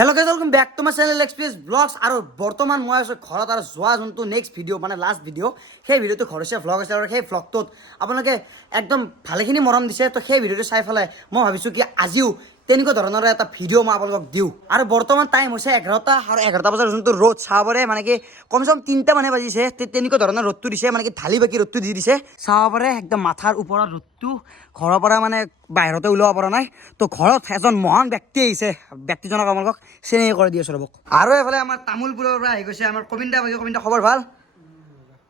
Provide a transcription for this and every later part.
Hello' guys welcome back to my channel express vlogs আৰু বৰ্তমান মই আছোঁ ঘৰত আৰু যোৱা যোনটো নেক্সট ভিডিঅ' মানে লাষ্ট ভিডিঅ' সেই ভিডিঅ'টো ঘৰচীয়া ভ্লগ আছে। আৰু সেই ভ্লগটোত আপোনালোকে একদম ভালেখিনি মৰম দিছে। তো সেই ভিডিঅ'টো চাই পেলাই মই ভাবিছোঁ কি আজিও তেনেকুৱা ধৰণৰ এটা ভিডিঅ' মই আপোনালোকক দিওঁ। আৰু বৰ্তমান টাইম হৈছে এঘাৰটা আৰু এঘাৰটা বজাৰ যোনটো ৰ'দ চাবৰে মানে কি কমচে কম তিনিটা মানে বাজিছে। তেনেকুৱা ধৰণৰ ৰ'দটো দিছে মানে কি ঢালি বাকি ৰ'দটো দি দিছে। চাব পাৰে একদম মাথাৰ ওপৰত ৰ'দটো ঘৰৰ পৰা মানে বাহিৰতে ওলাব পৰা নাই। তো ঘৰত এজন মহান ব্যক্তি আহিছে। ব্যক্তিজনক আপোনালোকক চিনি কৰি দি আছোঁ ৰ'বক আৰু এইফালে আমাৰ তামোলপুৰৰ পৰা আহি গৈছে আমাৰ কবিন্দা বাকী কবিন্দা, খবৰ ভালো?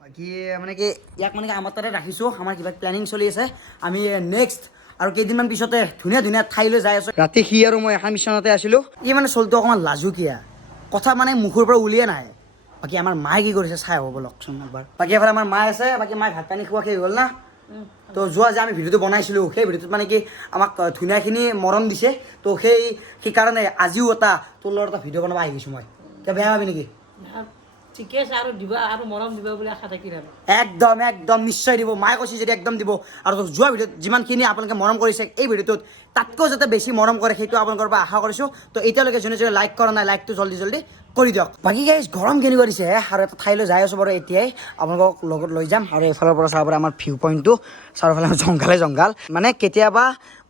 বাকী মানে কি, ইয়াক মানে কি আমাৰ তাতে ৰাখিছোঁ। আমাৰ কিবা প্লেনিং চলি আছে। আমি নেক্সট আৰু কেইদিনমান পিছতে ধুনীয়া ধুনীয়া ঠাইলৈ যাই আছোঁ। ৰাতি সি আৰু মই এখন মিছনতে আছিলোঁ। ই মানে চলটো অকণমান লাজুকীয়া। কথা মানে মুখৰ পৰা উলিয়াই নাহে বাকী আমাৰ মায়ে কি কৰিছে চাই হ'ব ব'লকচোন একবাৰ। বাকী এফালে আমাৰ মায়ে আছে বাকী মায়ে ভাত পানী খোৱা শেষ হ'ল না। তো যোৱা যে আমি ভিডিঅ'টো বনাইছিলোঁ সেই ভিডিঅ'টোত মানে কি আমাক ধুনীয়াখিনি মৰম দিছে। তো সেই সেইকাৰণে আজিও এটা তোৰ লগত এটা ভিডিঅ' বনাব আহি গৈছোঁ মই। কিয় বেয়া ভাবি নেকি? ঠিকে আছে আৰু দিবা, আৰু মৰম দিবা বুলি একদম একদম, নিশ্চয় দিব। মায়ে কৈছে যদি একদম দিব। আৰু যোৱা ভিডিঅ'ত যিমানখিনি আপোনালোকে মৰম কৰিছে, এই ভিডিঅ'টোত তাতকৈ যাতে বেছি মৰম কৰে, সেইটো আপোনালোকৰ পৰা আশা কৰিছোঁ। তো এতিয়ালৈকে যোনে যোনে লাইক কৰা নাই লাইকটো জল্দি জল্দি কৰি দিয়ক। বাকী গাইজ গৰম কেনেকুৱা দিছে? আৰু এটা ঠাইলৈ যাই আছোঁ বাৰু এতিয়াই। আপোনালোকক লগত লৈ যাম। আৰু এইফালৰ পৰা চাব পাৰে আমাৰ ভিউ পইণ্টটো চাৰিওফালে জংঘালে জংঘাল। মানে কেতিয়াবা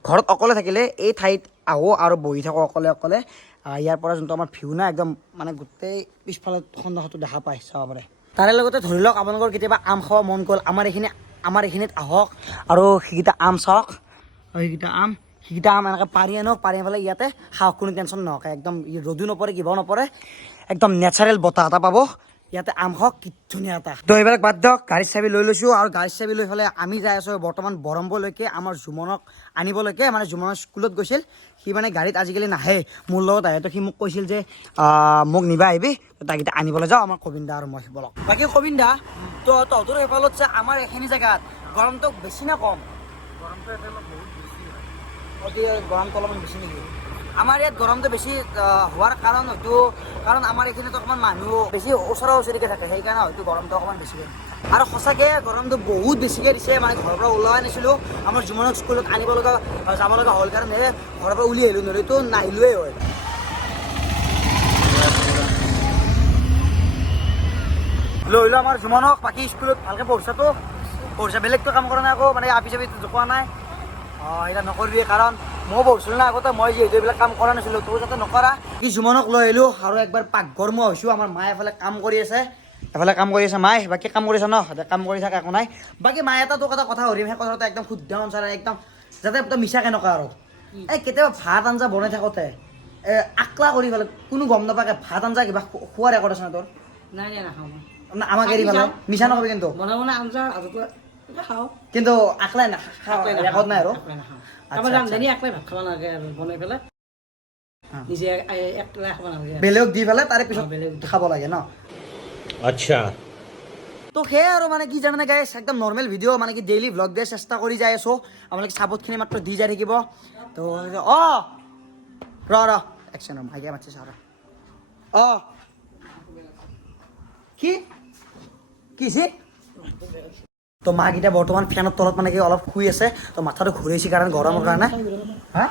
ঘৰত অকলে থাকিলে এই ঠাইত আহোঁ আৰু বহি থাকোঁ অকলে অকলে। ইয়াৰ পৰা যোনটো আমাৰ ভিউ না একদম মানে গোটেই পিছফালে খণ্ডটো দেখা পায় চাব পাৰে তাৰে লগতে ধৰি লওক আপোনালোকৰ কেতিয়াবা আম খাব মন গ'ল আমাৰ এইখিনি আমাৰ এইখিনিত আহক আৰু সেইকেইটা আম চাওক। আৰু সেইকেইটা আম সেইকেইটা আম এনেকৈ পাৰি আনক পাৰি আনি পেলাই ইয়াতে খাওক কোনো টেনশ্যন নহওক একদম ৰ'দো নপৰে কিবাও নপৰে একদম নেচাৰেল বতাহ এটা পাব। ইয়াতে আম খাওক কি ধুনীয়া এটা তো এইবিলাক বাদ দিয়ক গাড়ীৰ চাবি লৈ লৈছোঁ আৰু গাড়ীৰ চাবি লৈ পেলাই আমি যাই আছোঁ বৰ্তমান বৰম্বলৈকে আমাৰ জুমনক আনিবলৈকে মানে জুমনৰ স্কুলত গৈছিল। সি মানে গাড়ীত আজিকালি নাহে। মোৰ লগত আহে তো সি মোক কৈছিল যে মোক নিবা আহিবি তো তাক এতিয়া আনিবলৈ যাওঁ আমাৰ কবিন্দা আৰু মই বলক। বাকী কবিন্দা তো তহঁতৰ এইফালত যে আমাৰ এইখিনি জেগাত গৰমটো বেছি না কম? অতি গৰমটো অলপমান বেছি নেকি? আমাৰ ইয়াত গৰমটো বেছি হোৱাৰ কাৰণ হয়তো কাৰণ আমাৰ এইখিনিত অকণমান মানুহ বেছি ওচৰা ওচৰিকৈ থাকে সেইকাৰণে হয়তো গৰমটো অকণমান বেছিকৈ। আৰু সঁচাকৈ গৰমটো বহুত বেছিকৈ দিছে মানে ঘৰৰ পৰা ওলোৱাই নাছিলোঁ আমাৰ জুমনক স্কুলত আনিব লগা যাব লগা হ'ল কাৰণে ঘৰৰ পৰা উলিয়াই আহিলোঁ নহ'লেতো নাহিলোৱেই হয়। লৈ লো আমাৰ জুমনক বাকী স্কুলত ভালকৈ পঢ়িছাতো? পঢ়িছা বেলেগতো কাম কৰা নাই আকৌ মানে আপি চাপি জোপোৱা নাই। অঁ এতিয়া নকৰিবি কাৰণ মই পঢ়িছিলোঁ না আগতে মই যিহেতু এইবিলাক কাম কৰা নাছিলোঁ তোৰ যাতে নকৰা। কি জুমনক লৈ আহিলোঁ আৰু একবাৰ পাকঘৰ মই হৈছোঁ আমাৰ মায়ে এফালে কাম কৰি আছে। এফালে কাম কৰি আছে মায়ে বাকী কাম কৰিছে ন কাম কৰি থাকে একো নাই। বাকী মায়ে এটা তোক এটা কথা সুধিম সেই কথাটো একদম শুদ্ধ অনুসাৰে একদম যাতে তই মিছাকৈ নকৰা আৰু। এই কেতিয়াবা ভাত আঞ্জা বনাই থাকোঁতে এ আকলা কৰি পেলাই কোনো গম নাপাকে ভাত আঞ্জা কিবা খোৱাৰ ৰেকৰ্ড আছে না তোৰ? নাই নাই নাখাওঁ আমাক এৰি পেলাই মিছা নকবি কিন্তু। খাওঁ। কিন্তু আকলাই নাখাওঁ ৰেকৰ্ড নাই আৰু। আচ্ছা, আচ্ছা। দি পেলাই তাৰে পিছত খাব লাগে ন? আচ্ছা। তো সেয়াই আৰু মানে কি যায় মানে একদম নৰ্মেল ভিডিঅ' মানে কি ডেইলি ভ্লগ দিয়ে চেষ্টা কৰি যাই আছোঁ। আপোনালোকে চাপৰ্টখিনি মাত্ৰ দি যাই থাকিব। তো অঁ ৰ ৰ এক ভাইকে মাতিছে চাৰ কি? কি হৈছে মাক এতিয়া বৰ্তমান ফেনৰ তলত মানে কি অলপ শুই আছে, তো মাথাটো ঘূৰিছে কাৰণে গৰমৰ কাৰণে। হা?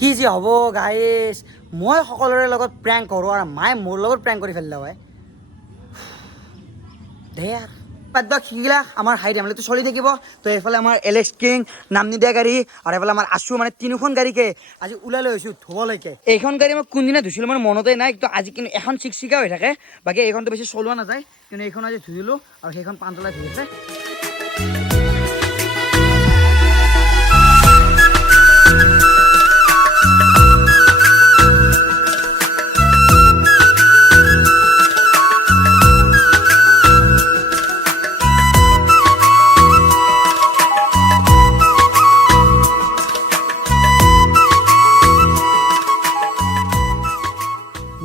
কি যে হ'ব গাইছ মই সকলোৰে লগত প্ৰেংক কৰোঁ আৰু মায়ে মোৰ লগত প্ৰেংক কৰি ফেলিলে হয়। দে আৰু খিগিলা আমার সিগিলা আমাৰ হাই ডেমলেটো চলি থাকিব। তো এইফালে আমাৰ এলেক্স কিং নাম নিদিয়া গাড়ী আৰু এইফালে আমাৰ আছো মানে তিনিখন গাড়ীকে আজি ওলাই লৈ আহিছোঁ ধুবলৈকে এইখন গাড়ী মই কোনদিনা ধুইছিলোঁ মানে মনতে নাই, কিন্তু আজি কিন্তু এখন চিকচিকা হৈ থাকে। বাকী এইখনটো বেছি চলোৱা নাযায়, কিন্তু এইখন আজি ধুই দিলোঁ আৰু সেইখন পাঞ্চলাই ধুই আছে।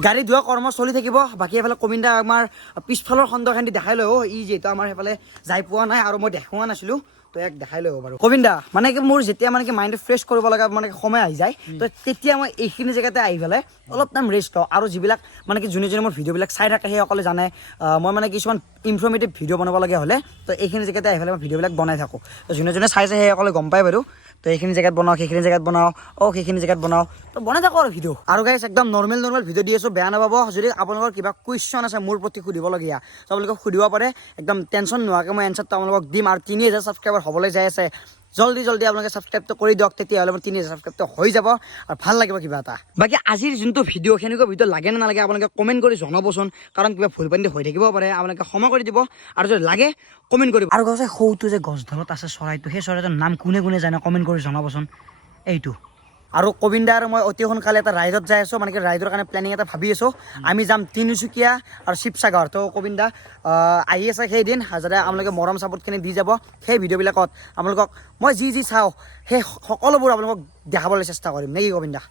গাড়ী ধোৱা কৰ্ম চলি থাকিব। বাকী এইফালে কবিন্দা আমাৰ পিছফালৰ খণ্ডখান্দি দেখাই লৈ ই যিহেতু আমাৰ সেইফালে যাই পোৱা নাই আৰু মই দেখুওৱা নাছিলোঁ তো ইয়াক দেখাই লৈ বাৰু। কবিন্দা মানে কি মোৰ যেতিয়া মানে কি মাইণ্ডটো ফ্ৰেছ কৰিব লগা মানে সময় আহি যায় তো তেতিয়া মই এইখিনি জেগাতে আহি পেলাই অলপ টাইম ৰেষ্ট লওঁ আৰু যিবিলাক মানে কি যোনে যোনে মোৰ ভিডিঅ'বিলাক চাই থাকে সেইসকলে জানে মই মানে কিছুমান ইনফৰ্মেটিভ ভিডিঅ' বনাব লগা হ'লে তো এইখিনি জেগাতে আহি পেলাই মই ভিডিঅ'বিলাক বনাই থাকোঁ। তো যোনে যোনে চাইছে সেইসকলে গম পায় বাৰু। তো এইখিনি জেগাত বনাওঁ সেইখিনি জেগাত বনাওঁ অ, সেইখিনি জেগাত বনাওঁ তো বনাই থাকোঁ আৰু ভিডিঅ' আৰু গাইছ একদম নৰ্মেল নৰ্মেল ভিডিঅ' দি আছোঁ, বেয়া নাপাব। যদি আপোনালোকৰ কিবা কুৱেশ্যন আছে মোৰ প্ৰতি সুধিবলগীয়া, তো সুধিব পাৰে। একদম টেনশ্যন নোহোৱাকৈ মই এনচাৰটো আপোনালোকক দিম। আৰু তিনি হাজাৰ ছাবস্ক্ৰাইবাৰ হ'বলৈ যাই আছে। জল্দি জলদি আপোনালোকে ছাবস্ক্ৰাইবটো কৰি দিয়ক তেতিয়াহ'লে মোৰ তিনি হাজাৰ ছাবস্ক্ৰাইবটো হৈ যাব আৰু ভালো লাগিব কিবা এটা। বাকী আজিৰ যোনটো ভিডিঅ' সেনেকুৱা ভিডিঅ' লাগে নে নালাগে আপোনালোকে কমেণ্ট কৰি জনাবচোন কাৰণ কিবা ভুল পানী হৈ থাকিব পাৰে আপোনালোকে সময় কৰি দিব আৰু যদি লাগে কমেণ্ট কৰিব। আৰু গছে সৌটো যে গছডালত আছে চৰাইটো সেই চৰাইটোৰ নাম কোনে কোনে জানে? কমেণ্ট কৰি জনাবচোন। এইটো। আৰু কবিন্দা আৰু মই অতি সোনকালে এটা ৰাইডত যাই আছোঁ মানে কি ৰাইডৰ কাৰণে প্লেনিং এটা ভাবি আছোঁ। আমি যাম তিনিচুকীয়া আৰু শিৱসাগৰ। তো কবিন্দা আহ, আছে সেইদিন যাতে আপোনালোকে মৰম চাপৰ্টখিনি দি যাব। সেই ভিডিঅ'বিলাকত আপোনালোকক মই যি যি চাওঁ সেই সকলোবোৰ আপোনালোকক দেখাবলৈ চেষ্টা কৰিম। নে কি কবিন্দা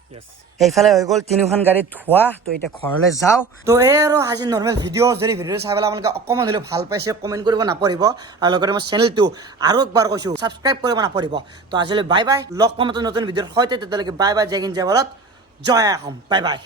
এইফালে হৈ গ'ল তিনিখন গাড়ী ধোৱা। তো এতিয়া ঘৰলৈ যাওঁ। তো এই আৰু আজি নৰ্মেল ভিডিঅ' যদি ভিডিঅ'টো চাই পেলাই আপোনালোকে অকণমান হ'লেও ভালো পাইছে কমেণ্ট কৰিব নাপাহৰিব। আৰু লগতে মই চেনেলটো আৰু একবাৰ কৈছোঁ ছাবস্ক্ৰাইব কৰিব নাপাহৰিব। তো আজিলৈ বাই বাই লগ পাম নতুন ভিডিঅ'ৰ সৈতে। তেতিয়ালৈকে বাই বাই জয় হিন্দ জয় ভাৰত। জয় অসম বাই বাই